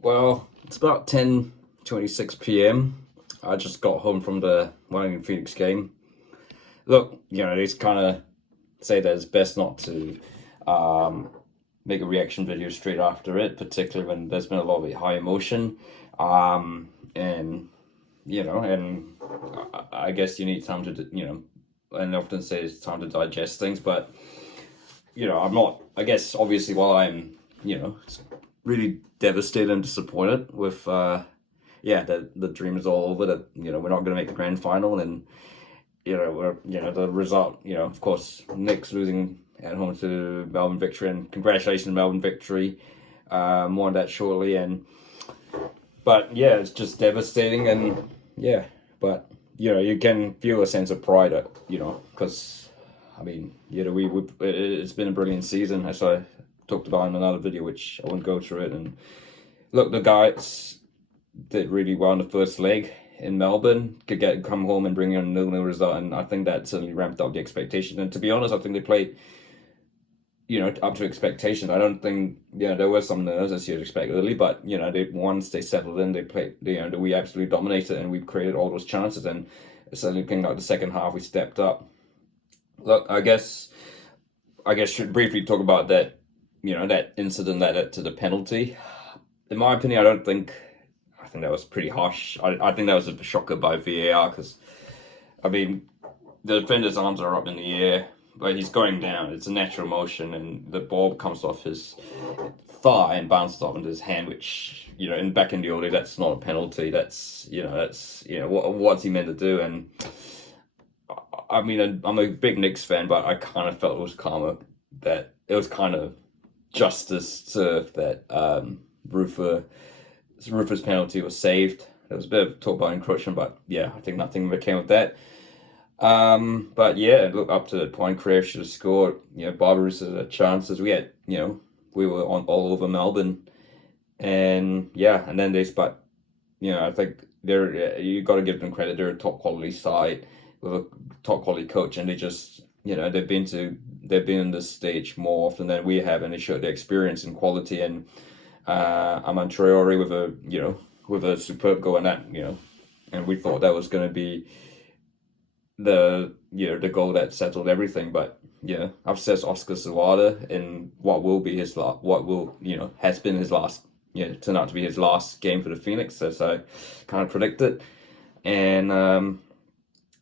Well, it's about 10:26 p.m. I just got home from the Wellington Phoenix game. Look, they kind of say that it's best not to um, make a reaction video straight after it, particularly when there's been a lot of high emotion. And, and I guess you need time and I often say it's time to digest things, but, I'm not, I guess, obviously, while I'm, really devastated and disappointed with the dream is all over, that we're not going to make the grand final, and the result, of course, Knicks losing at home to Melbourne victory, and congratulations Melbourne victory. More on that shortly. But yeah, it's just devastating. And yeah, but you can feel a sense of pride at, because I mean, it's been a brilliant season, as I talked about in another video, which I won't go through it. And look, the guys did really well in the first leg in Melbourne, could come home and bring in a 0-0 result, and I think that certainly ramped up the expectation. And to be honest, I think they played, up to expectation. I don't think, there was some nerves, as you'd expect early, but once they settled in, they played. We absolutely dominated, and we created all those chances. And certainly, looking like the second half, we stepped up. Look, I guess should briefly talk about that. That incident that led to the penalty. In my opinion, I think that was pretty harsh. I think that was a shocker by VAR, because, I mean, the defender's arms are up in the air, but he's going down. It's a natural motion, and the ball comes off his thigh and bounces off into his hand, which, back in the old days, that's not a penalty. That's what's he meant to do? And I mean, I'm a big Knicks fan, but I kind of felt it was karma, that it was kind of justice served, that Rufer's penalty was saved. There was a bit of talk about encroachment, but yeah, I think nothing came of that. But yeah, look, up to the point, Crave should have scored. Barbaros had chances. We had, we were on all over Melbourne, and yeah, and then but I think you got to give them credit. They're a top quality side with a top quality coach, and they just, they've been in this stage more often than we have, and they showed their experience and quality. And Aman Traore with a superb goal, and that, and we thought that was going to be the goal that settled everything. But upsets Oscar Sawada in what has been his last, turned out to be his last game for the Phoenix, as I kind of predicted. And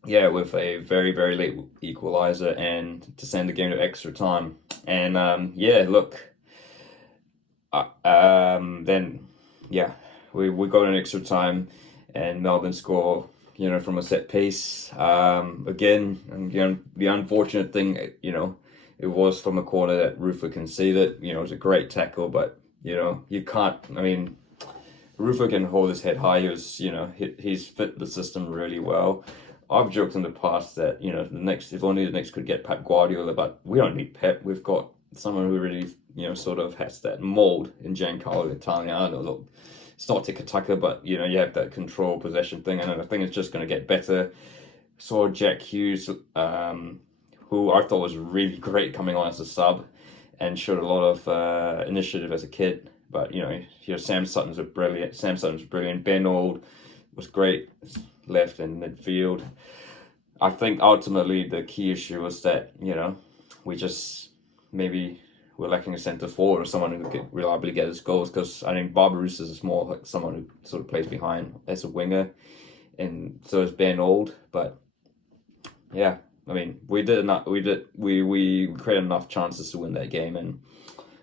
with a very, very late equalizer, and to send the game to extra time. And look, then we go in extra time, and Melbourne score, from a set piece. Again, and the unfortunate thing, it was from a corner that Rufer conceded. It was a great tackle, but you can't. I mean, Rufer can hold his head high. He was, he's fit the system really well. I've joked in the past that, if only the Knicks could get Pep Guardiola, but we don't need Pep. We've got someone who really, sort of has that mold in Giancarlo Italiano. Look, it's not tiki-taka, but, you have that control possession thing, and I think it's just going to get better. Saw Jack Hughes, who I thought was really great coming on as a sub, and showed a lot of initiative as a kid. But, Sam Sutton's brilliant. Ben Old was great, left in midfield. I think ultimately the key issue was that, we just maybe we're lacking a centre forward, or someone who could reliably get his goals, because I think Barbaros is more like someone who sort of plays behind as a winger, and so is Ben Old. But yeah, I mean, we created enough chances to win that game, and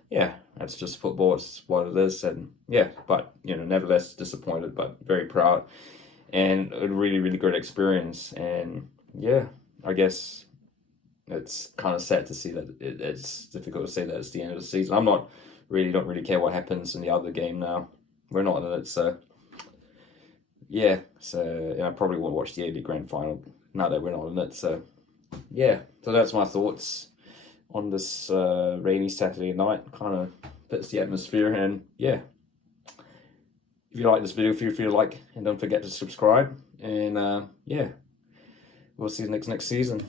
yeah, that's just football. It's what it is. And yeah, but nevertheless disappointed, but very proud, and a really, really great experience. And yeah, I guess it's kind of sad to see that it's difficult to say that it's the end of the season. Don't really care what happens in the other game now. We're not in it, so yeah. So I probably won't watch the AD Grand Final now that we're not in it. So yeah, so that's my thoughts on this rainy Saturday night. Kind of fits the atmosphere, and yeah. If you like this video, feel free to like, and don't forget to subscribe. And yeah, we'll see you next season.